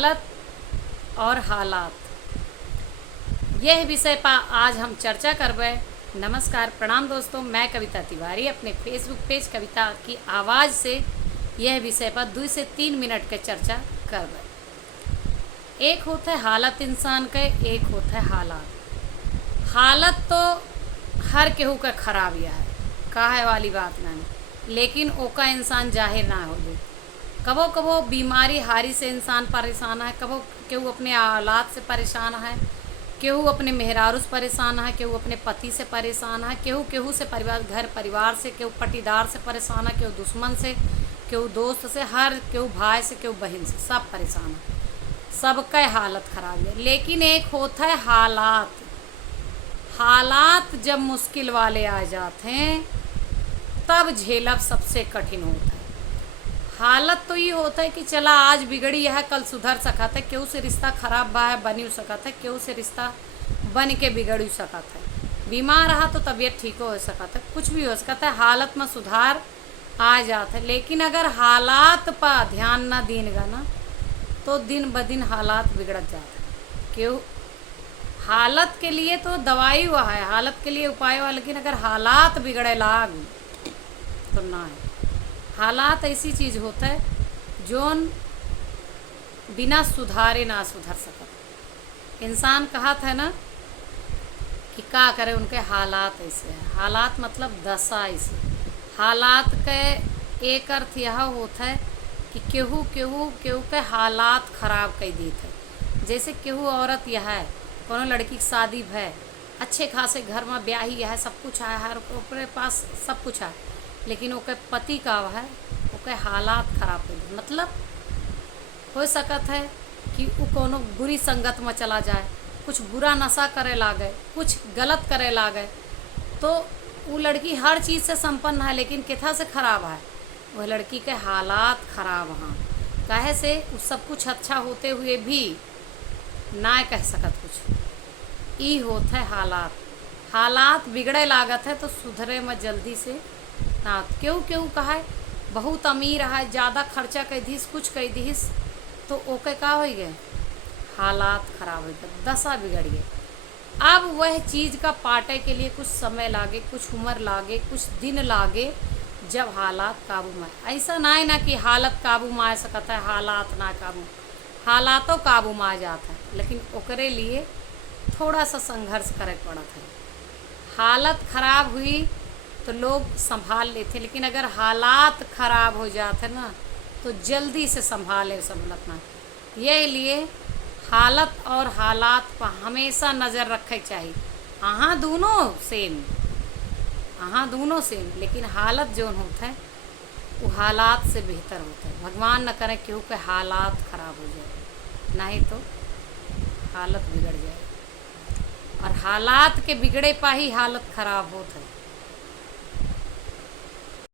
हालत और हालात, यह विषय पर आज हम चर्चा करबे। नमस्कार, प्रणाम दोस्तों, मैं कविता तिवारी अपने फेसबुक पेज कविता की आवाज़ से यह विषय पर 2 से 3 मिनट के चर्चा करबे। एक होता है हालत इंसान के, एक होता है हालात। हालत तो हर केहू का खराब यह है, काहे वाली बात नहीं, लेकिन ओका इंसान जाहिर ना हो दे। कबो कबो बीमारी हारी से इंसान परेशान है, कबो केहू अपने औलाद से परेशान है, केहू अपने मेहरारू से परेशान है, केहू अपने पति से परेशान है, केहू केहू से घर परिवार से, केहू पटीदार से परेशान है, केहू दुश्मन से, केहू दोस्त से, हर केहू भाई से, केहू बहन से, सब परेशान है, सबका हालत खराब है। लेकिन एक होता है हालात। हालात जब मुश्किल वाले आ जाते हैं तब झेलब सबसे कठिन होता है। हालत तो ये होता है कि चला आज बिगड़ी है कल सुधर सकता है, केहू से रिश्ता खराब बा है बनी सकता है, केहू से रिश्ता बन के बिगड़ सकता है, बीमार रहा तो तबीयत ठीक हो सकता है, कुछ भी हो सकता है, हालत में सुधार आ जाता है। लेकिन अगर हालात पर ध्यान ना दीनगा ना तो दिन ब दिन हालात बिगड़त जाता है। क्यों? हालत के लिए तो दवाई हुआ है, हालत के लिए उपाय हुआ, लेकिन अगर हालात बिगड़े लाग तो ना है। हालात ऐसी चीज़ होता है जोन बिना सुधारे ना सुधर सकता। इंसान कहा था ना कि क्या करे, उनके हालात ऐसे हैं। हालात मतलब दशा ऐसे। हालात के एक अर्थ यह होता है कि केहू केहू केहू के हालात खराब कर देते हैं। जैसे केहू औरत यह है, कोनो लड़की की शादी है, अच्छे खासे घर में ब्याही है, सब कुछ है, हर ओकरे पास सब कुछ है, लेकिन ओके पति का है ओके हालात खराब हो। मतलब हो सकत है कि वो कोनो बुरी संगत में चला जाए, कुछ बुरा नशा करे लागे, कुछ गलत करे लागे, तो वो लड़की हर चीज़ से संपन्न है लेकिन किथा से खराब है, वह लड़की के हालात खराब हैं। काहे से वो सब कुछ अच्छा होते हुए भी ना कह सकत कुछ। ई होता है हालात। हालात बिगड़े लागत है तो सुधरे में जल्दी से ना। क्यों क्यों कहा है बहुत अमीर है, ज़्यादा खर्चा कर दीस, कुछ कर दीस, तो ओके का हो गए, हालात खराब हो गए, दशा बिगड़ गए। अब वह चीज़ का पाटे के लिए कुछ समय लागे, कुछ उम्र लागे, कुछ दिन लागे, जब हालात काबू में। ऐसा ना है ना कि हालत काबू में आ सकता है, हालात ना काबू, हालातों काबू में आ जाता है, लेकिन ओकरे लिए थोड़ा सा संघर्ष करे पड़ता है। हालत खराब हुई तो लोग संभाल लेते, लेकिन अगर हालात खराब हो जाते ना तो जल्दी से संभाले संभलना। यह लिए हालत और हालात पर हमेशा नज़र रखे चाहिए। हाँ दोनों सेम, लेकिन हालत जो होता है वो हालात से बेहतर होता है। भगवान न करे केहू के हालात खराब हो जाए, नहीं तो हालत बिगड़ जाए। और हालात के बिगड़े पा ही हालत खराब होता है।